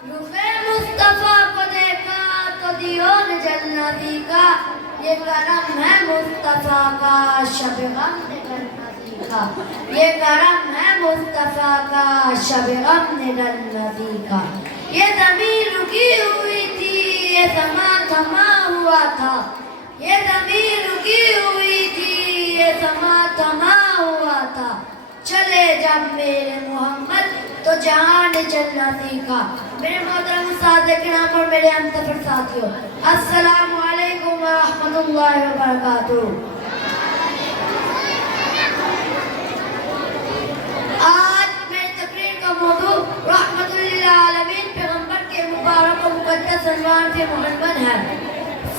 رخ مصطفیٰ کو دیکھا تو دیون جلنا دیکھا یہ کرم ہے مصطفیٰ کا شب غم نکلنا دیکھا یہ کرم ہے مصطفیٰ کا شب غم نکلنا دیکھا یہ زمین رکی ہوئی تھی یہ زمان تھما ہوا تھا یہ زمین رکی ہوئی تھی یہ زمان تھما ہوا تھا چلے جب میرے محمد تو جہان چلنا سیکھا میرے محترم استاد کرام اور میرے ہم سفر ساتھیوں السلام علیکم ورحمۃ اللہ وبرکاتہ آج میری تقریر کا موضوع رحمت للعالمین پیغمبر کے مبارک و مقدس عنوان سے منون ہے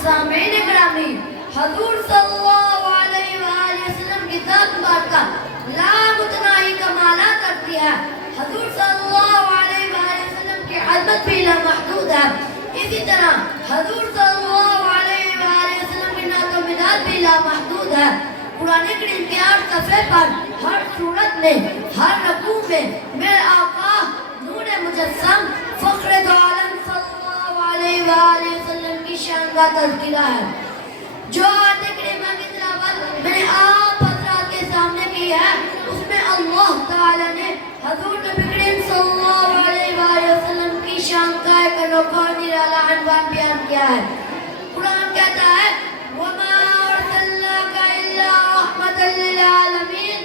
سامعین گرامی حضور صلی اللہ علیہ وآلہ وسلم کی ذات مبارکہ لامتناہی کمالات رکھتی ہے حضور صلی اللہ علیہ وآلہ وسلم کی عظمت بھی لامحدود ہے اسی طرح حضور صلی اللہ علیہ وآلہ وسلم کی نعت و مداد بھی لامحدود ہے قرآن کریم کے 8 صفحے پر ہر صورت میں ہر رکوع میں میرے آقا نور مجسم فخر دو عالم صلی اللہ علیہ وآلہ وسلم کی شان کا تذکرہ ہے جو آیت کریمہ کی تلاوت میں نے آپ حضرات کے سامنے کی ہے اس میں اللہ تعالی نے حضور نبی کریم صلی اللہ علیہ وآلہ وسلم کی شان کا ایک انوکھا نرالا عنوان بیان کیا ہے قرآن کہتا ہے وَمَا أَرْسَلْنَاكَ إِلَّا رَحْمَةً لِلْعَالَمِينَ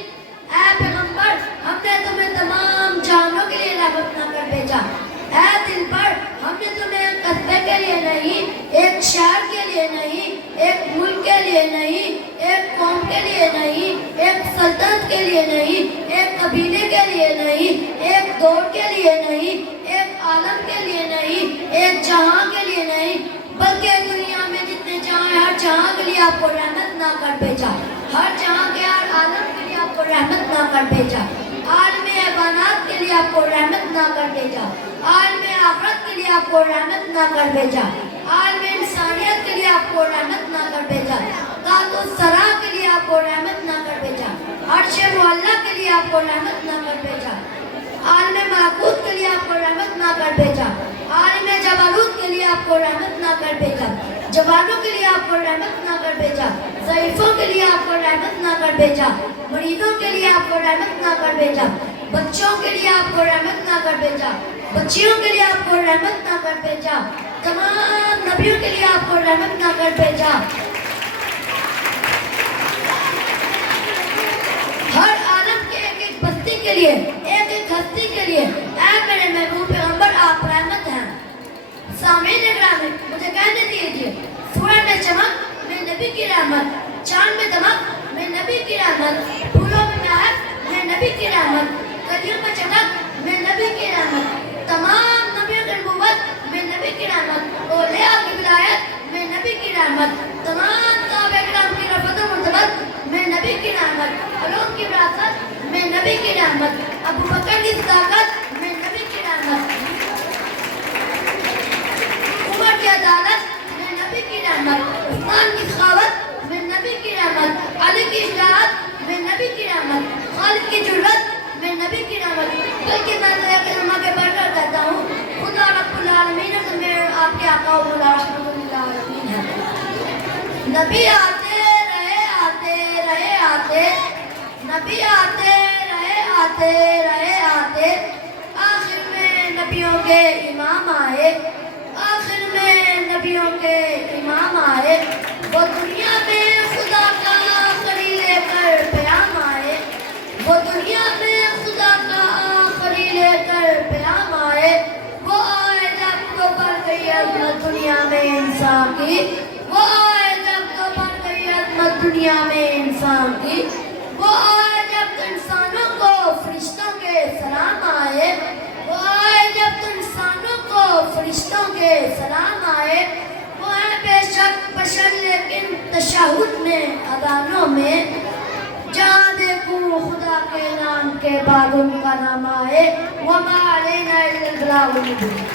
اے پیغمبر ہم نے تمہیں تمام جہانوں کے لیے رحمت بنا کر بھیجا اے دل پر ہم نے تمہیں ایک قصبے کے لیے نہیں ایک شہر کے لیے نہیں ایک ملک کے لیے نہیں ایک قوم کے لیے نہیں ایک سلطنت کے لیے نہیں ایک قبیلے کے لیے نہیں ایک دور کے لیے نہیں ایک عالم کے لیے نہیں ایک جہاں کے لیے نہیں بلکہ دنیا میں جتنے جہاں ہیں ہر جہاں کے لیے آپ کو رحمت نہ کر بھیجا ہر جہاں کے ہر عالم کے لیے آپ کو رحمت نہ کر بھیجا عالم حیوانات کے لیے آپ کو رحمت نہ کر بھیجا عالم آخرت کے لیے آپ کو رحمت نہ کر بھیجا عالم انسانیت کے لیے آپ کو رحمت نہ کر بھیجا ذات السرا کے لیے آپ کو رحمت نہ کر بھیجا عرش معلیٰ کے لیے آپ کو رحمت نہ کر بھیجا عالم ملکوت کے لیے آپ کو رحمت نہ کر بھیجا عالم جبروت کے لیے آپ کو رحمت نہ کر بھیجا جوانوں کے لیے آپ کو رحمت نہ کر بھیجا ضعیفوں کے لیے آپ کو رحمت نہ کر بھیجا مریضوں کے لیے آپ کو رحمت نہ کر بھیجا بچوں کے لیے آپ کو رحمت نہ کر بھیجا بچیوں کے لیے آپ کو رحمت نہ کر بھیجا تمام نبیوں کے لیے آپ کو رحمت نہ کر بھیجا ہر عالم کے ایک ایک بستی کے لیے ایک ایک ہستی کے لیے اے میرے محبوب پیغمبر آپ رحمت ہیں سامعین گرامی مجھے کہنے دیجیے سورہ میں چمک میں نبی کی رحمت چاند میں دمک میں نبی کی رحمت پھولوں میں مہک میں نبی کی رحمت کلیوں میں چمک میں نبی کی رحمت تمام نبیوں کی نبوت میں نبی کی رحمت اولیاء کی ولایت میں نبی کی رحمت تمام صحابہ کرام کی رفعت و مرتبت میں نبی کی رحمت علوم کی وراثت میں نبی کی رحمت ابو بکر کی صداقت میں نبی کی رحمت عمر کی عدالت میں نبی کی رحمت عثمان کی سخاوت میں نبی کی رحمت علی کی اجلاس میں نبی کی رحمت خالد کی جرأت میں نبی کی رحمت بلکہ میں تو ایک علماء کے بڑھ کر کہتا ہوں خدا رب العالمین ہے میں آپ کے آقا و مولا رحمت للعالمین ہے نبی آتے رہے آتے نبی آتے رہے آتے آخر میں نبیوں کے امام آئے آخر میں نبیوں کے امام آئے وہ دنیا میں خدا کا آخری لے کر پیام آئے وہ دنیا میں خدا کا آخری لے کر پیام آئے وہ آئے جب تو بڑھ گئی عظمت دنیا میں انسان کی وہ آئے جب تو بڑھ گئی عظمت دنیا میں انسان کی وہ آئے جب تو انسانوں کو فرشتوں کے سلام آئے وہ آئے جب تو انسانوں کو فرشتوں کے سلام آئے وہ ہے بے شک بشر لیکن تشہد میں اذانوں میں جہاں دیکھوں خدا کے نام کے بعد ان کا نام آئے وَمَا عَلَيْنَا إِلَّا الْبَلَاغُ الْمُبِينُ